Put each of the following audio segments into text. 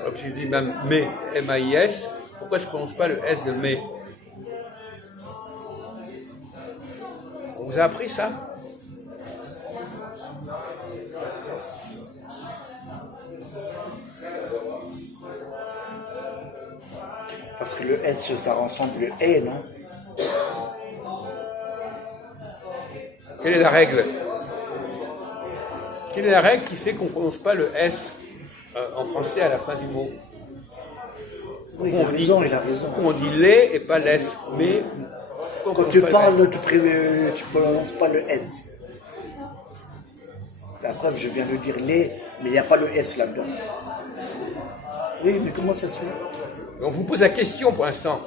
Alors que j'ai dit même mais, M-A-I-S, pourquoi je ne prononce pas le S de mais? On vous a appris ça? Parce que le S, ça ressemble le E, non? Quelle est la règle? Quelle est la règle qui fait qu'on ne prononce pas le S en français à la fin du mot? Oui, il a raison, il a raison. On dit les et pas l'S, mais... Quand tu parles, tu prononces pas le S. La preuve, je viens de dire les, mais il n'y a pas le S là-dedans. Oui, mais comment ça se fait? On vous pose la question pour l'instant.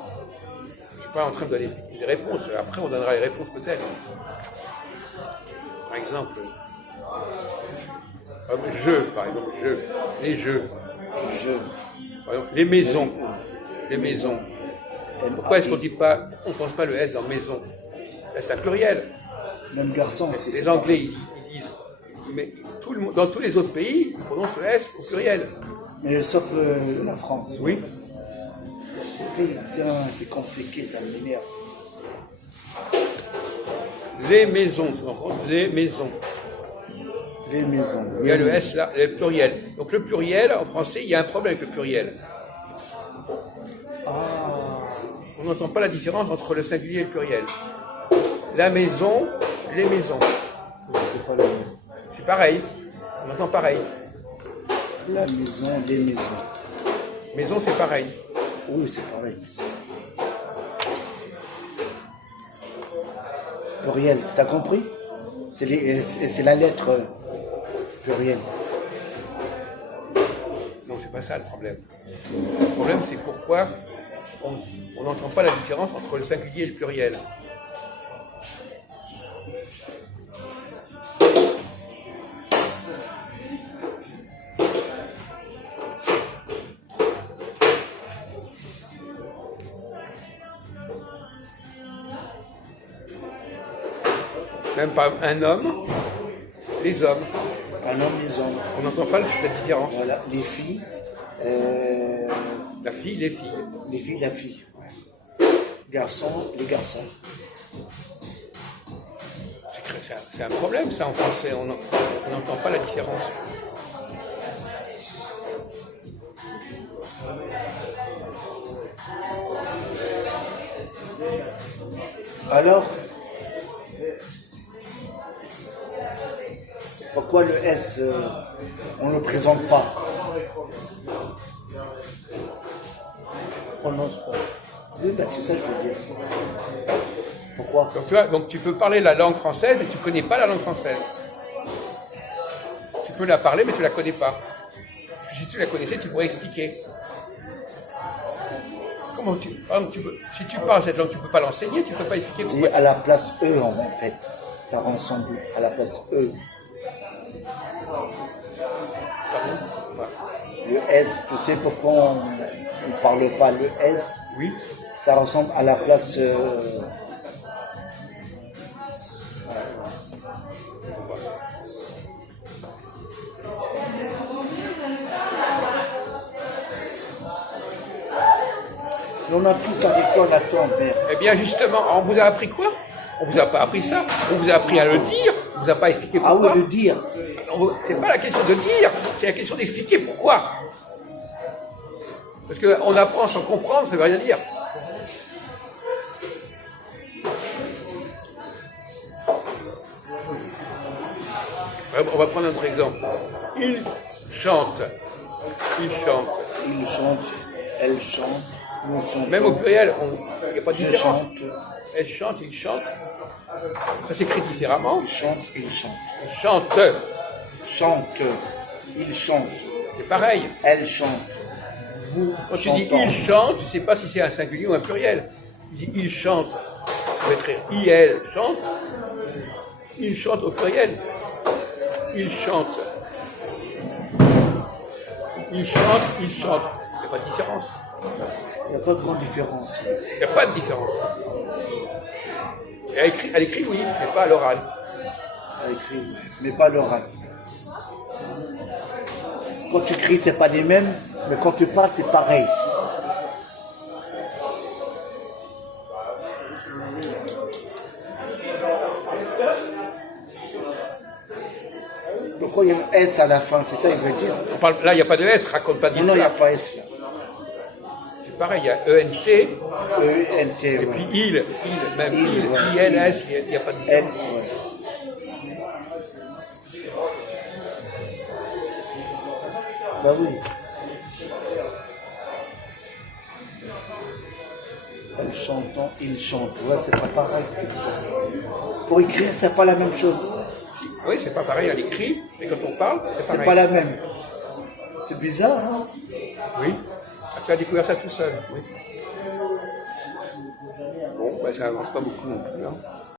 Je ne suis pas en train de donner des réponses. Après, on donnera les réponses peut-être. Par exemple, par exemple, les jeux. Par exemple, les maisons. Les maisons. Pourquoi est-ce qu'on dit pas, on ne pense pas le S dans maison? Là, c'est un pluriel. Même garçon, c'est Les Anglais, ils disent, mais dans tous les autres pays, ils prononcent le S au pluriel. Mais sauf la France. Oui. Putain, c'est compliqué, ça m'énerve. Les maisons, tu comprends? Les maisons. Les maisons. Il y a le S là, le pluriel. Donc le pluriel, en français, il y a un problème avec le pluriel. On n'entend pas la différence entre le singulier et le pluriel. La maison, les maisons. C'est pas le même. C'est pareil. On entend pareil. La maison, les maisons. Maison, c'est pareil. Oui, c'est pareil. Pluriel, t'as compris? C'est la lettre pluriel. Non, c'est pas ça le problème. Le problème, c'est pourquoi on n'entend pas la différence entre le singulier et le pluriel. Même pas un homme, les hommes. Un homme, les hommes. On n'entend pas la différence. Voilà, les filles. La fille, les filles. Les filles, la fille. Garçons, les garçons. C'est un problème ça en français, on n'entend pas la différence. Alors, pourquoi le S, on ne le présente pas? On prononce pas. Oui, ben c'est ça que je veux dire. Pourquoi? Donc tu peux parler la langue française, mais tu ne connais pas la langue française. Tu peux la parler, mais tu ne la connais pas. Si tu la connaissais, tu pourrais expliquer. Comment si tu parles cette langue, tu ne peux pas l'enseigner, tu ne peux pas expliquer pourquoi. C'est à la place E en fait. Ça ressemble à la place E. Le S, tu sais pourquoi on ne parle pas le S? Oui. Ça ressemble à la place... On a pris ça à l'école à toi, père. Eh bien justement, on vous a appris quoi? On vous a pas appris ça. On vous a appris à le dire. On vous a pas expliqué pourquoi. Ah oui, le dire. C'est pas la question de dire, c'est la question d'expliquer pourquoi. Parce qu'on apprend sans comprendre, ça veut rien dire. On va prendre un autre exemple. Il chante. Il chante. Il chante, elle chante, nous chantons. Même au pluriel, il n'y a pas de Je différence. chante, Elle chante, il chante. Ça s'écrit différemment. il chante, il chante. Il chante. Chante, il chante, C'est pareil. elle chante. Vous Quand tu dis chantons. il chante, tu ne sais pas si c'est un singulier ou un pluriel. Tu dis il chante. Tu peux écrire il chante. Il chante au pluriel. Il chante. Il chante, il chante. Il n'y a pas de différence. Il n'y a pas de grande différence. Il n'y a pas de différence. Et à l'écrit, oui, mais pas à l'oral. À écrire, mais pas l'oral. Quand tu cries, c'est pas les mêmes, mais quand tu parles, c'est pareil. Pourquoi il y a un S à la fin? C'est ça qu'il veut dire. Là, il n'y a pas de S, raconte pas Non, non, il n'y a d'histoire. pas S là. C'est pareil, il y a ENT, E-N-T, et ouais. puis il, même Il, il, ouais. INS, il n'y a pas de N, différence. ouais. Bah oui. Elle chante, il chante. Ouais, c'est pas pareil. Putain. Pour écrire, c'est pas la même chose. Oui, c'est pas pareil à l'écrit, mais quand on parle, c'est C'est pareil. pas la même. C'est bizarre, hein? Oui. Ah, tu as découvert ça tout seul. Oui. Bon, ben, ça avance pas beaucoup non plus. Hein.